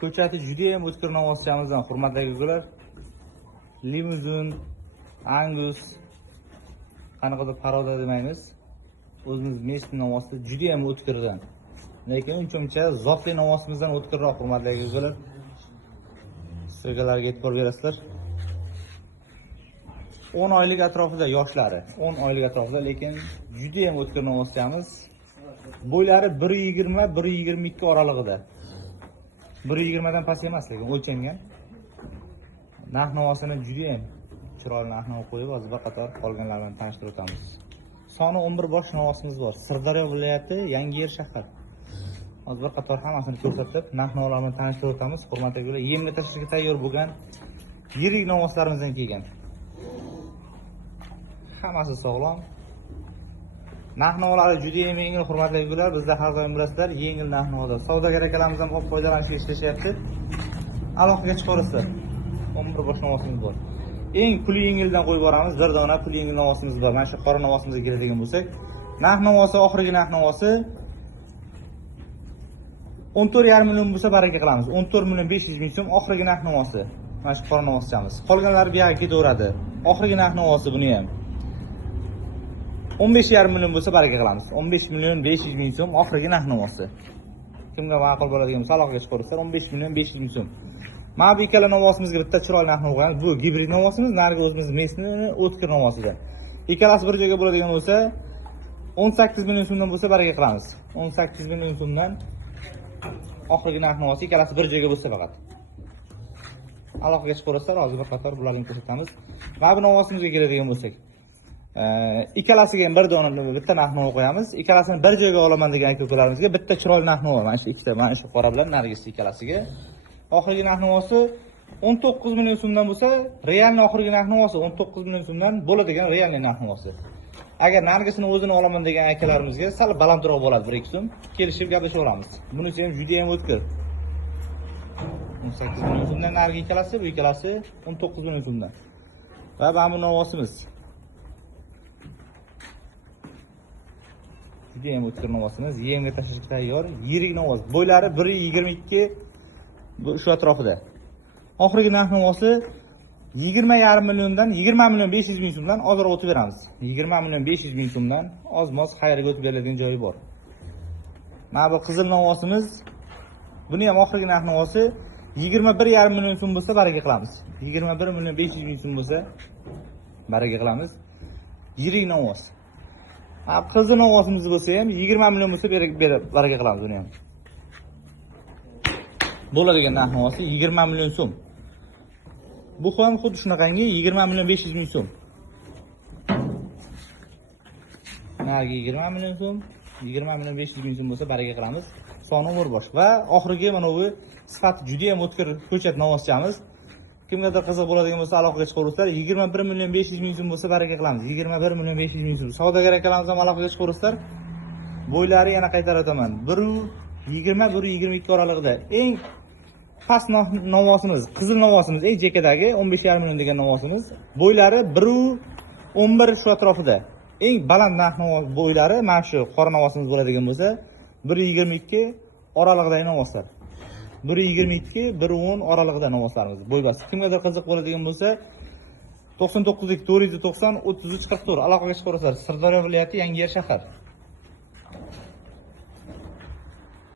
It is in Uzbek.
Ko'chati juda ham o'tkir novvoschamizdan hurmatli akalar. Limuzin, Angus qanaqadir paroda demaymiz. O'zimiz mesni novvosi juda ham o'tkirdan. Lekin uncha zotli novvosimizdan o'tkirroq hurmatli akalar. Sizlarga e'tibor berasizlar. 10 oylik atrofida yoshlari, 10 oylik atrofida, lekin juda ham o'tkir novvoschamiz. Bo'ylari 1.20-1.22 oralig'ida. 1.20 dan past emas, lekin o'lchangan. Narx-navosini juda ham chiroyli narx-navo qo'yib, hozir bir qator qolganlar bilan tanishtirib o'tamiz. Soni 11 bosh novvosimiz bor. Sirdaryo viloyati, Yangiyer shahar. Hozir bir qator hammasini ko'rsatib, narx-navolar bilan tanishtirib o'tamiz. Hurmatli akalar, yemga tashlashga tayyor bo'lgan yirik novvoslarimizdan kelgan. Hammasi sog'lom. Narx-navolari juda ham yengil hurmatli akalar. Bizda har doim bilasizlar, yengil narx-navoda. Savdogar akalarimiz ham foydalanishga ishlashyapti. Aloqaga chiqaverasizlar. 11 bosh novvosimiz bor. Eng puli yengildan qo'yib boramiz. Bir dona puli yengil novvosimiz bor. Mana shu qora novvosimizga keladigan bo'lsak, narx-navosi oxirgi narx-navosi 14,5 million bo'lsa baraka qilamiz. 14,500 ming so'm oxirgi narx-navosi. Mana shu qora novvoschamiz. Qolganlari bu yerga ketaveradi. Oxirgi narx-navosi buni ham 15,5 million bo'lsa baraka qilamiz. 15,500 ming so'm oxirgi narx-navosi. Kimga ma'qul bo'ladigan bo'lsa aloqaga chiqaverasizlar. 15,500 ming so'm. Mana bu ikkala novvosimizga bitta chiroyli narx-navo qo'yamiz. Bu gibrid novvosimiz, narigi o'zimiz mesni o'tkir novvosidan. Ikkalasi bir joyga bo'ladigan bo'lsa 18 million so'mdan bo'lsa baraka qilamiz. 18 million so'mdan oxirgi narx-navosi ikkalasi bir joyga bo'lsa faqat. Aloqaga chiqaverasizlar. Hozir bir qator bularni ko'rsatamiz. Mana bu novvosimizga keladigan bo'lsak, ikkalasiga ham bir dona bitta narx-navo qo'yamiz. Ikkalasini bir joyga olaman degan aka-ukalarimizga bitta chiroyli narx-navo. Mana shu ikkita, mana shu qora bilan narigisi ikkalasiga. Oxirgi narx-navosi 19 million so'mdan bo'lsa, realni oxirgi narx-navosi 19 million so'mdan bo'ladigan realni narx-navosi. Agar narigisini o'zini olaman degan akalarimizga sal balandroq bo'ladi 1-2 so'm, kelishib gaplashaveramiz. Bunisi ham juda ham o'tkir. 18 million so'mdan narigi ikkalasi, bu ikkalasi 19 million so'mdan. Va bu novvosimiz. Juda ham o'tkir novvosimiz, yemga tashlashga tayyor, yirik novvos. Bo'ylari 1.22 shu atrofida. Oxirgi narx-navosi 20,5 milliondan 20,500 ming so'mdan ozroq o'tib beramiz. 20,500 ming so'mdan oz-moz xayrga o'tib beriladigan joyi bor. Mana bu qizil novvosimiz, buni ham oxirgi narx-navosi 21,5 million so'm bo'lsa baraka qilamiz. 21,500 ming so'm bo'lsa baraka qilamiz. Yirik novvos. Ha, qizil novvosimiz bo'lsa ham 20 million bo'lsa baraka qilamiz buni ham. Bo'ladigan narx-navosi 20 million so'm. Bu ham xuddi shunaqangi 20,500 ming so'm. Narigi 20 million so'm, 20,500 ming so'm bo'lsa baraka qilamiz. Soni 10 bosh va oxirgi mana bu sifati juda ham o'tkir ko'chat novvoschamiz. Kimgadir qiziq bo'ladigan bo'lsa aloqaga chiqaverasizlar. 21,500 ming so'm bo'lsa baraka qilamiz. 21,500 ming so'm. Savdogar akalarimiz ham aloqaga chiqaverasizlar. Bo'ylari yana qaytarib o'taman. 1.20-1.22 oralig'ida. Eng past novvosimiz, qizil novvosimiz, eng chekadagi 15,5 million degan novvosimiz. Bo'ylari 1.11 shu atrofida. Eng baland narx-navo bo'ylari mana shu qora novvosimiz bo'ladigan bo'lsa 1.22 oralig'idagi novvoslar. 1.22-1.10 oralig'ida novvoslarimiz bo'ybasi. Kimgadir qiziq bo'ladigan bo'lsa 99 490 33 44 aloqaga chiqaverasizlar. Sirdaryo viloyati, Yangiyer shahar.